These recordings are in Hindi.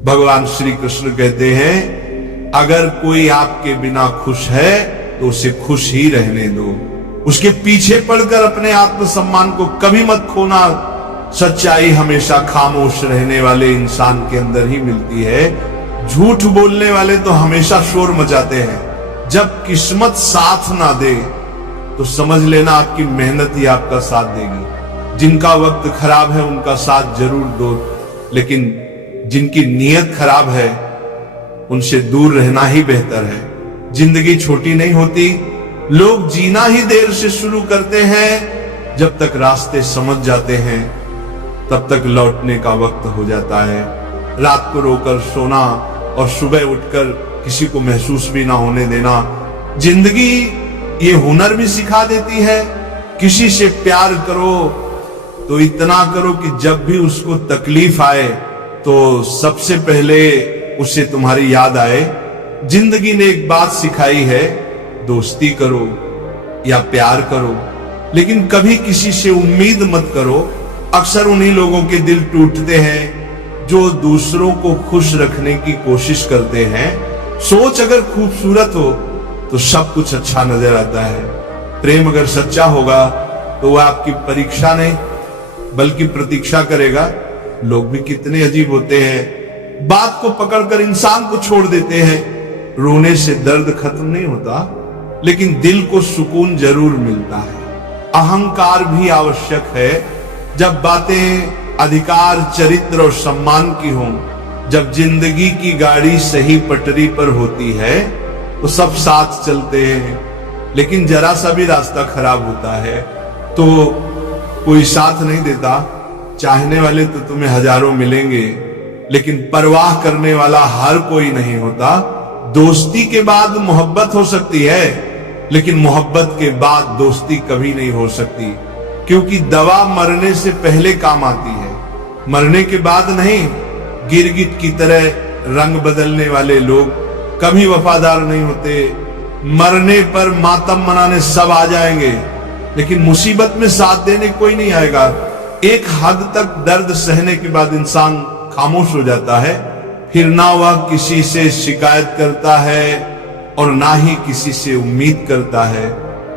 भगवान श्री कृष्ण कहते हैं, अगर कोई आपके बिना खुश है तो उसे खुश ही रहने दो। उसके पीछे पड़कर अपने आत्मसम्मान को कभी मत खोना। सच्चाई हमेशा खामोश रहने वाले इंसान के अंदर ही मिलती है। झूठ बोलने वाले तो हमेशा शोर मचाते हैं। जब किस्मत साथ ना दे तो समझ लेना आपकी मेहनत ही आपका साथ देगी। जिनका वक्त खराब है उनका साथ जरूर दो, लेकिन जिनकी नीयत खराब है उनसे दूर रहना ही बेहतर है। जिंदगी छोटी नहीं होती, लोग जीना ही देर से शुरू करते हैं। जब तक रास्ते समझ जाते हैं तब तक लौटने का वक्त हो जाता है। रात को रोकर सोना और सुबह उठकर किसी को महसूस भी ना होने देना। जिंदगी ये हुनर भी सिखा देती है। किसी से प्यार करो तो इतना करो कि जब भी उसको तकलीफ आए तो सबसे पहले उसे तुम्हारी याद आए। जिंदगी ने एक बात सिखाई है, दोस्ती करो या प्यार करो, लेकिन कभी किसी से उम्मीद मत करो। अक्सर उन्हीं लोगों के दिल टूटते हैं जो दूसरों को खुश रखने की कोशिश करते हैं। सोच अगर खूबसूरत हो तो सब कुछ अच्छा नजर आता है। प्रेम अगर सच्चा होगा तो वह आपकी परीक्षा नहीं बल्कि प्रतीक्षा करेगा। लोग भी कितने अजीब होते हैं, बात को पकड़कर इंसान को छोड़ देते हैं। रोने से दर्द खत्म नहीं होता, लेकिन दिल को सुकून जरूर मिलता है। अहंकार भी आवश्यक है जब बातें अधिकार, चरित्र और सम्मान की हों। जब जिंदगी की गाड़ी सही पटरी पर होती है तो सब साथ चलते हैं, लेकिन जरा सा भी रास्ता खराब होता है तो कोई साथ नहीं देता। चाहने वाले तो तुम्हें हजारों मिलेंगे, लेकिन परवाह करने वाला हर कोई नहीं होता। दोस्ती के बाद मोहब्बत हो सकती है, लेकिन मोहब्बत के बाद दोस्ती कभी नहीं हो सकती, क्योंकि दवा मरने से पहले काम आती है, मरने के बाद नहीं। गिरगिट की तरह रंग बदलने वाले लोग कभी वफादार नहीं होते। मरने पर मातम मनाने सब आ जाएंगे, लेकिन मुसीबत में साथ देने कोई नहीं आएगा। एक हद तक दर्द सहने के बाद इंसान खामोश हो जाता है, फिर ना वह किसी से शिकायत करता है और ना ही किसी से उम्मीद करता है।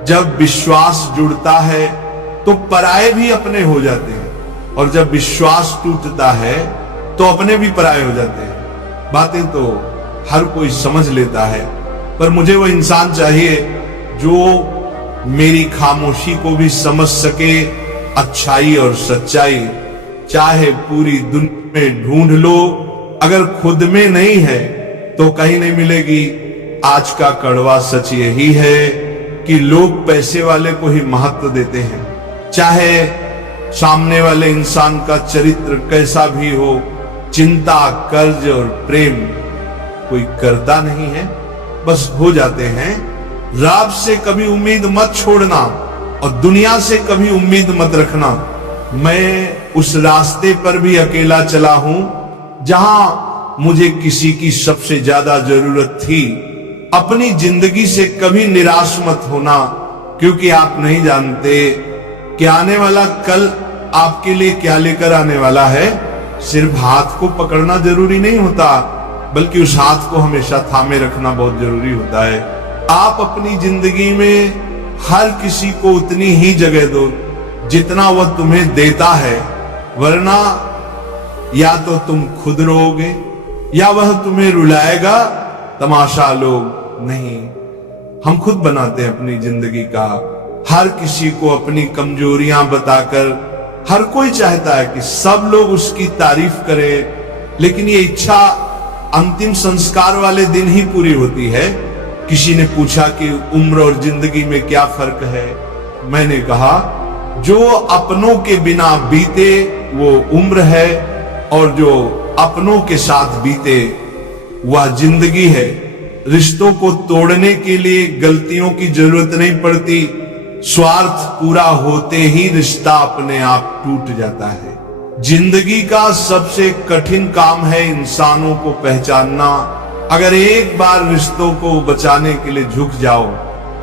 जब विश्वास जुड़ता है तो पराये भी अपने हो जाते हैं, और जब विश्वास टूटता है तो अपने भी पराये हो जाते हैं। बातें तो हर कोई समझ लेता है, पर मुझे वो इंसान चाहिए जो मेरी खामोशी को भी समझ सके। अच्छाई और सच्चाई चाहे पूरी दुनिया में ढूंढ लो, अगर खुद में नहीं है तो कहीं नहीं मिलेगी। आज का कड़वा सच यही है कि लोग पैसे वाले को ही महत्व देते हैं, चाहे सामने वाले इंसान का चरित्र कैसा भी हो। चिंता, कर्ज और प्रेम कोई करता नहीं है, बस हो जाते हैं। रब से कभी उम्मीद मत छोड़ना और दुनिया से कभी उम्मीद मत रखना। मैं उस रास्ते पर भी अकेला चला हूं जहां मुझे किसी की सबसे ज्यादा जरूरत थी। अपनी जिंदगी से कभी निराश मत होना, क्योंकि आप नहीं जानते कि आने वाला कल आपके लिए क्या लेकर आने वाला है। सिर्फ हाथ को पकड़ना जरूरी नहीं होता, बल्कि उस हाथ को हमेशा थामे रखना बहुत जरूरी होता है। आप अपनी जिंदगी में हर किसी को उतनी ही जगह दो जितना वह तुम्हें देता है, वरना या तो तुम खुद रोओगे या वह तुम्हें रुलाएगा। तमाशा लोग नहीं, हम खुद बनाते हैं अपनी जिंदगी का। हर किसी को अपनी कमजोरियां बताकर हर कोई चाहता है कि सब लोग उसकी तारीफ करें, लेकिन ये इच्छा अंतिम संस्कार वाले दिन ही पूरी होती है। किसी ने पूछा कि उम्र और जिंदगी में क्या फर्क है। मैंने कहा, जो अपनों के बिना बीते वो उम्र है, और जो अपनों के साथ बीते वह जिंदगी है। रिश्तों को तोड़ने के लिए गलतियों की जरूरत नहीं पड़ती, स्वार्थ पूरा होते ही रिश्ता अपने आप टूट जाता है। जिंदगी का सबसे कठिन काम है इंसानों को पहचानना। अगर एक बार रिश्तों को बचाने के लिए झुक जाओ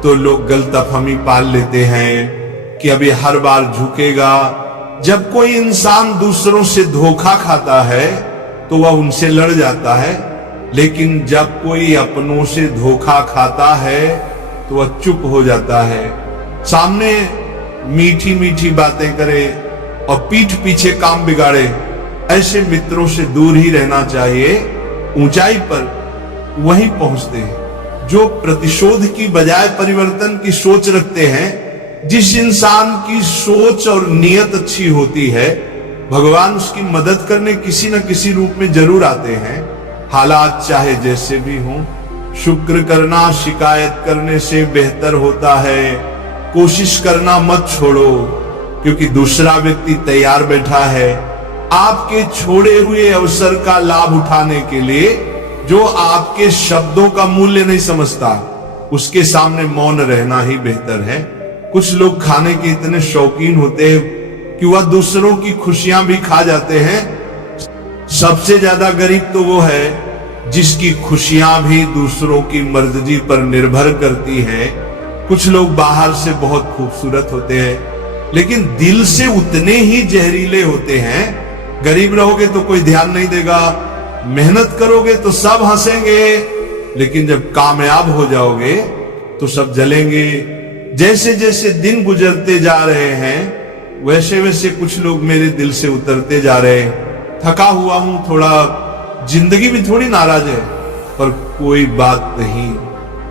तो लोग गलतफहमी पाल लेते हैं कि अभी हर बार झुकेगा। जब कोई इंसान दूसरों से धोखा खाता है तो वह उनसे लड़ जाता है, लेकिन जब कोई अपनों से धोखा खाता है तो वह चुप हो जाता है। सामने मीठी मीठी बातें करे और पीठ पीछे काम बिगाड़े, ऐसे मित्रों से दूर ही रहना चाहिए। ऊंचाई पर वही पहुंचते हैं जो प्रतिशोध की बजाय परिवर्तन की सोच रखते हैं। जिस इंसान की सोच और नियत अच्छी होती है, भगवान उसकी मदद करने किसी न किसी रूप में जरूर आते हैं। हालात चाहे जैसे भी हों, शुक्र करना शिकायत करने से बेहतर होता है। कोशिश करना मत छोड़ो, क्योंकि दूसरा व्यक्ति तैयार बैठा है आपके छोड़े हुए अवसर का लाभ उठाने के लिए। जो आपके शब्दों का मूल्य नहीं समझता, उसके सामने मौन रहना ही बेहतर है। कुछ लोग खाने के इतने शौकीन होते हैं कि वह दूसरों की खुशियां भी खा जाते हैं। सबसे ज्यादा गरीब तो वो है जिसकी खुशियां भी दूसरों की मर्जी पर निर्भर करती है। कुछ लोग बाहर से बहुत खूबसूरत होते हैं, लेकिन दिल से उतने ही जहरीले होते हैं। गरीब रहोगे तो कोई ध्यान नहीं देगा, मेहनत करोगे तो सब हंसेंगे, लेकिन जब कामयाब हो जाओगे तो सब जलेंगे। जैसे जैसे दिन गुजरते जा रहे हैं, वैसे वैसे कुछ लोग मेरे दिल से उतरते जा रहे हैं। थका हुआ हूं, थोड़ा जिंदगी भी थोड़ी नाराज है, पर कोई बात नहीं,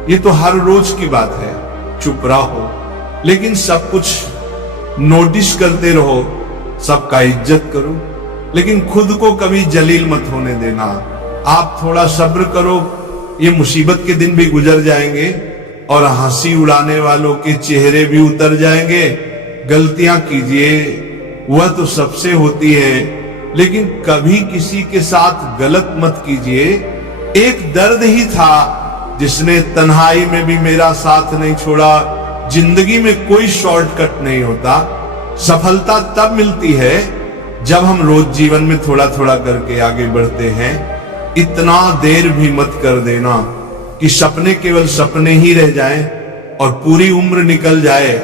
ये तो हर रोज की बात है। चुप रहो, लेकिन सब कुछ नोटिस करते रहो, सबका इज्जत करो, लेकिन खुद को कभी जलील मत होने देना। आप थोड़ा सब्र करो, ये मुसीबत के दिन भी गुजर जाएंगे और हंसी उड़ाने वालों के चेहरे भी उतर जाएंगे। गलतियां कीजिए, वह तो सबसे होती है, लेकिन कभी किसी के साथ गलत मत कीजिए। एक दर्द ही था जिसने तन्हाई में भी मेरा साथ नहीं छोड़ा। जिंदगी में कोई शॉर्टकट नहीं होता। सफलता तब मिलती है जब हम रोज जीवन में थोड़ा थोड़ा करके आगे बढ़ते हैं। इतना देर भी मत कर देना कि सपने केवल सपने ही रह जाएं और पूरी उम्र निकल जाए